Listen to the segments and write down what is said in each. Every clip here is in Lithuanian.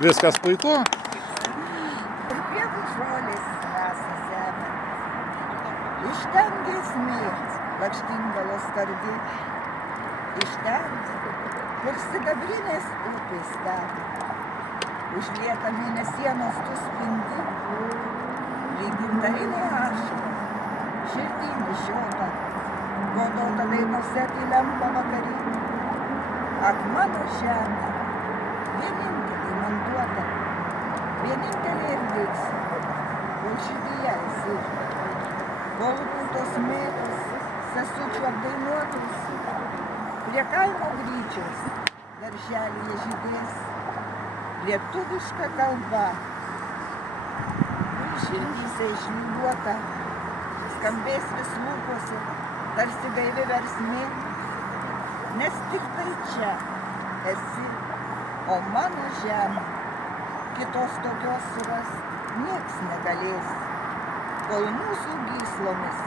Viskas puiku. Ir pievų žolės rasa žemė. Iš ten giesmė, lakštingalos skardi. Iš ten, kur sidabrinės upės teka. Užlieta mėnesienos tu spindi. Lyg gintarinė ašara, širdį nešiota. Godota dainose tyliam pavakary. Ak mano žemė, vienintelė man duota, vienintelė ir liksi, kol širdyje esi. Kol būtos mėtos, sesučių apdainuotus, prie kaimo gryčios, darželyje žydės, lietuviška kalba. Širdyse išlygiuota, skambės vis lūpose, tarsi gaivi versmė. Nes tik tai čia esi, o mano žemė, kitos tokios surast nieks negalės, kol mūsų gyslomis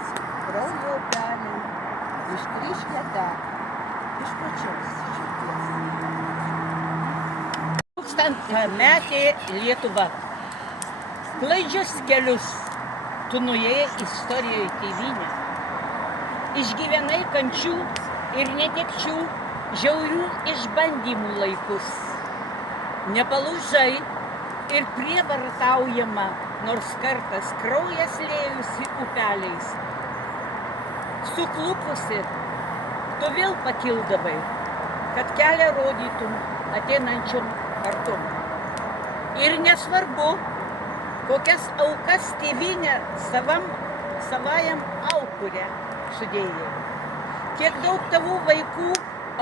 kraujo upeliai ištryškę teka iš pačios širdies. Tūkstantmetė Lietuva. Klaidžius kelius tu nuėjai istorijoje tėvynę. Išgyvenai kančių ir netekčių, žiaurių išbandymų laikus. Nepalūžai ir prievartaujama, nors kartas kraujas lėjusi upeliais. Suklupusi, tu vėl pakildavai, kad kelią rodytum ateinančiom kartom. Ir nesvarbu, kokias aukas tėvynė savajam aukure sudėjai. Kiek daug tavų vaikų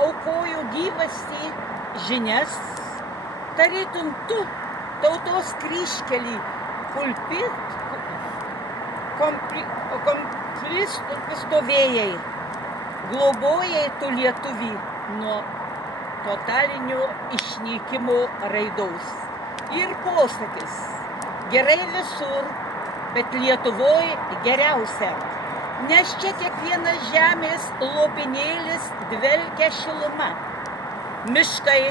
aukojo gyvastį, žinias, tarytum tu tautos kryžkelį stovėjai, globojai tu lietuvį nuo totalinio išnykimo raidos. Ir posakis, gerai visur, bet Lietuvoj geriausia. Nes čia kiekvienas žemės lopinėlis dvelkia šiluma. Miškai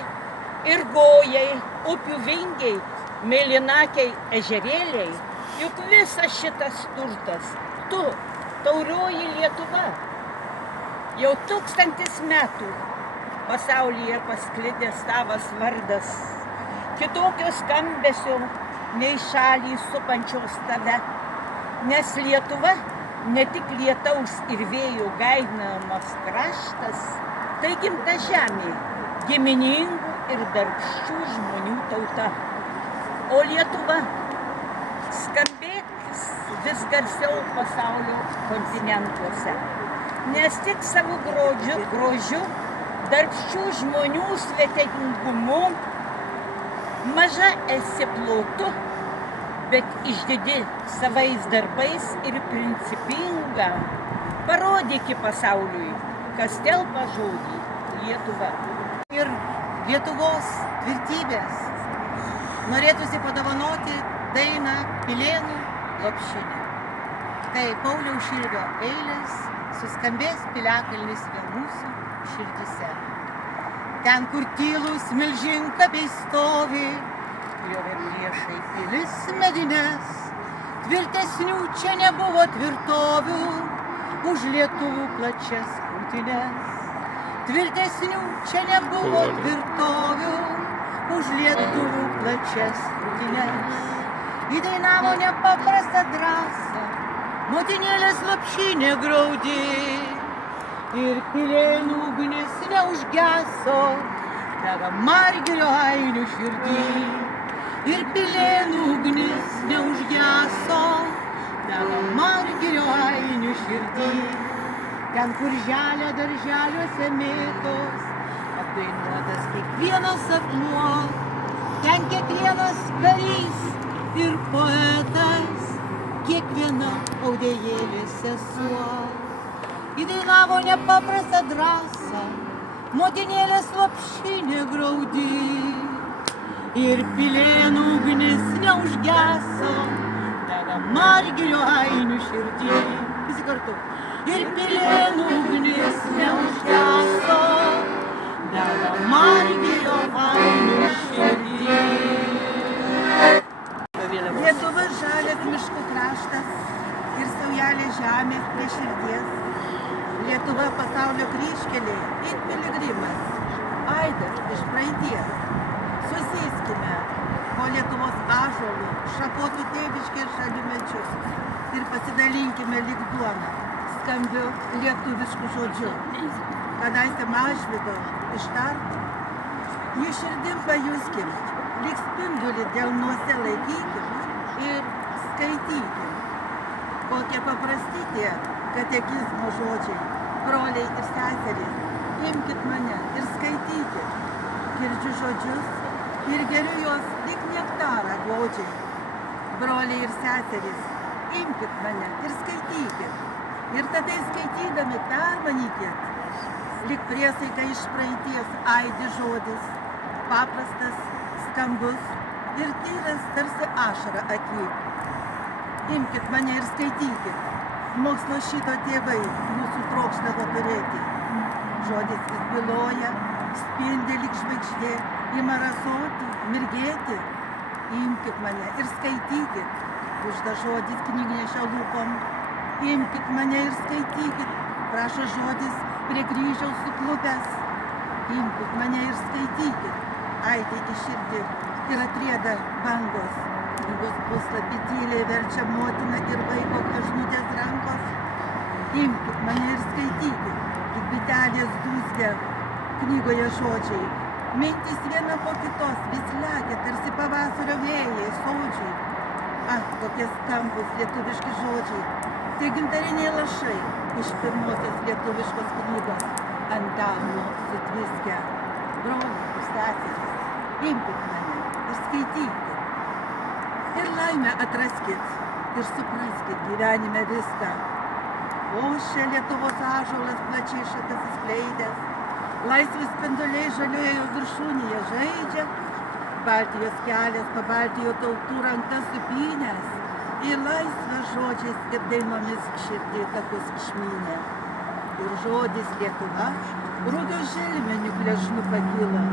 ir gojai, upių vingiai, mėlynakiai ežerėliai, juk visas šitas turtas, tu, taurioji Lietuva. Jau 1000 metų pasaulyje pasklidęs tavas vardas, kitokio skambesio nei šalį supančios tave, nes Lietuva ne tik lietaus ir vėjo gainamas kraštas, tai gimta žemė, giminingų ir darbščių žmonių tauta. O Lietuva skambėk vis garsiau pasaulio kontinentuose, nes tik savo grožiu, darbščių žmonių svetingumu, maža esi plotu, bet išdidi savais darbais ir principinga, parodyki pasauliui, kas telpa žodį Lietuva. Ir Lietuvos tvirtybės norėtųsi padovanoti dainą Pilėnų lopšinė. Tai Pauliaus Širvio eilės suskambės Piliakalnis vėl mūsų širdyse. Ten, kur tylūs milžinkapiai stovi, griovė priešai pilis medines, tvirtesnių čia nebuvo tvirtovių už lietuvių plačias krūtines. Tvirtesnių čia nebuvo tvirtovių už lietuvių plačias krūtines. Įdainavo nepaprastą drąsą, motinėlės lopšinė graudi, ir Pilėnų ugnis neužgeso tave Margirio ainių širdį. Ir Pilėnų ugnis neužgeso tave Margirio ainių širdį. Ten, kur želia darželiuose mėtos, apdainuotas kiekvienas akmuo, ten kiekvienas karys ir poetas, kiekviena audėjėlės sesuo. Įdainavo nepaprastą drąsą, motinėlės lopšinė graudi. Ir Pilėnų ugnis neužgeso tave Margirio ainių širdį. Visi kartu. Ir Pilėnų ugnis neužgeso tave Margirio ainių širdį. miškų kraštas ir saujelė žemės prie širdies. Lietuva pasaulio kryžkelė ir piligrimas, aidas iš praeities. Susėskime po Lietuvos ąžuolų, šakotų tėviškį ir šalimečius ir pasidalinkime lyg duona skambiu lietuvišku žodžiu. Kadaise Mažvydo ištartų, jį širdim pajuskim, lyg spindulį delnuose laikykim ir skaitykim. Kokie paprasti tie katekizmo žodžiai, broliai ir seserys, imkit mane ir skaitykit. Girdžiu žodžius ir geriu juos lyg nektarą godžiai. Broliai ir seserys, imkit mane ir skaitykit. Ir tada skaitydami permanykit. Lyg priesaika iš praeities aidi žodis, paprastas, skambus ir tyras tarsi ašara aky. Imkit mane ir skaitykit. Mokslo šito tėvai jūsų trokštavo turėti. Žodis vis byloja, spindi lyg žvaigždė, ima rasoti, mirgėti. Imkit mane ir skaitykit. Kužda žodis knygnešio lūpom. Imkit mane ir skaitykit. Prašo žodis prie kryžiaus suklupęs. Imkit mane ir skaitykit. Aidi į širdį ir atrieda bangos. Knygos puslapį tyliai verčia motina ir vaiko gležnutės rankos. Imkit mane ir skaitykit, kaip bitelės dūzgia knygoje žodžiai. Mintys viena po kitos vis lekia, tarsi pavasario vėjai, sodžiai. Kokie skambūs lietuviški žodžiai. Tai gintariniai lašai iš pirmosios lietuviškos knygos Antano sutviskę. Broliai ir seserys, imkit mane ir skaitykit. Ir laimę atraskit ir supraskit gyvenime viską. Ošia Lietuvos ąžuolas plačiai šakas įskleidęs. Laisvės spinduliai žalėjo viršūnėje žaidžia. Baltijos kelias pabaltijo tautų rankas supynęs. Į laisvę žodžiais ir dainomis širdį takus išmynė. Ir žodis Lietuva rūgio želmeniu gležnu pakilo.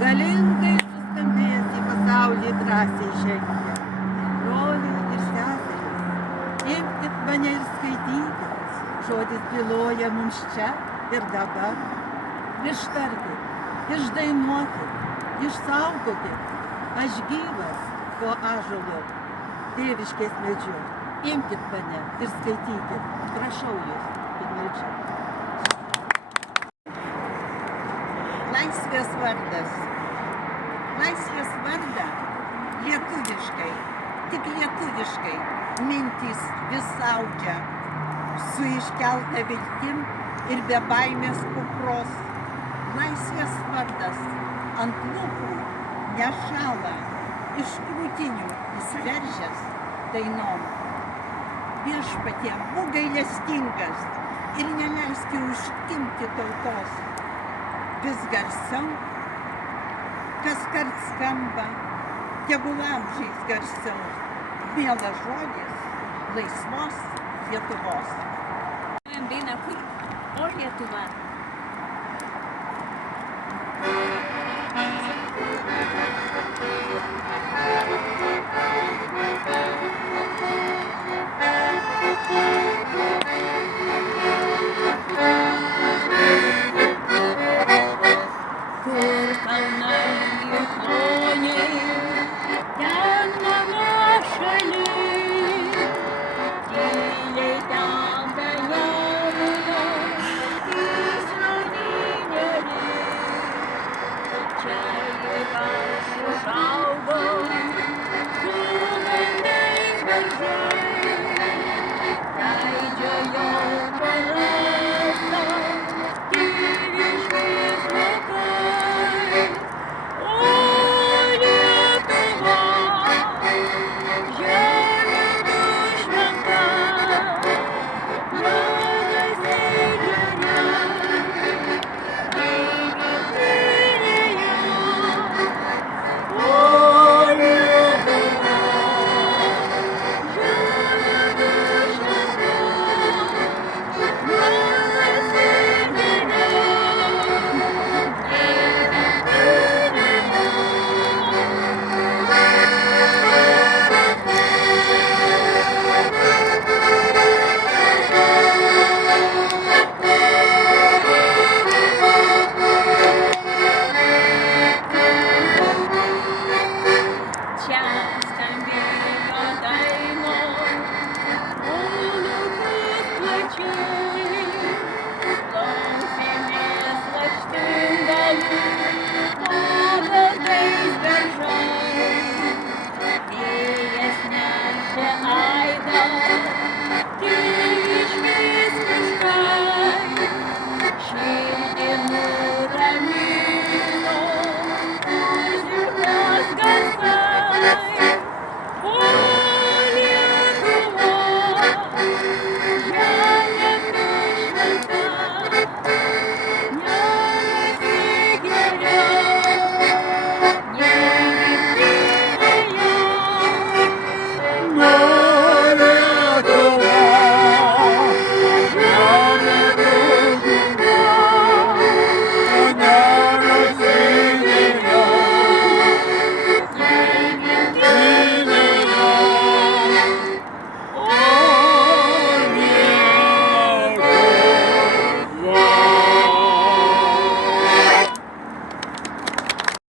Galingai suskambėjęs į pasaulį drąsiai žengia. Broliai ir seserys, imkit mane ir skaitykit. Žodis byloja mums čia ir dabar. Ištarkit, išdainuokit, išsaugokit. Aš gyvas po ąžuolo, tėviškės medžiu. Imkit mane ir skaitykit. Prašau jūs ir meldžiu. Laisvės vardas. Laisvės vardą lietuviškai, tik lietuviškai mintys vis augia, su iškelta viltim ir be baimės kupros. Laisvės vardas ant lūpų nešąla, iš krūtinių jis veržęs dainom. Viešpatie, būk gailestingas ir neleiski užtimti tautos. Vis garsiau, kas kart skamba, tegul amžiais garsiau, mielas žodis laisvos Lietuvos. Dainą, kur o Lietuva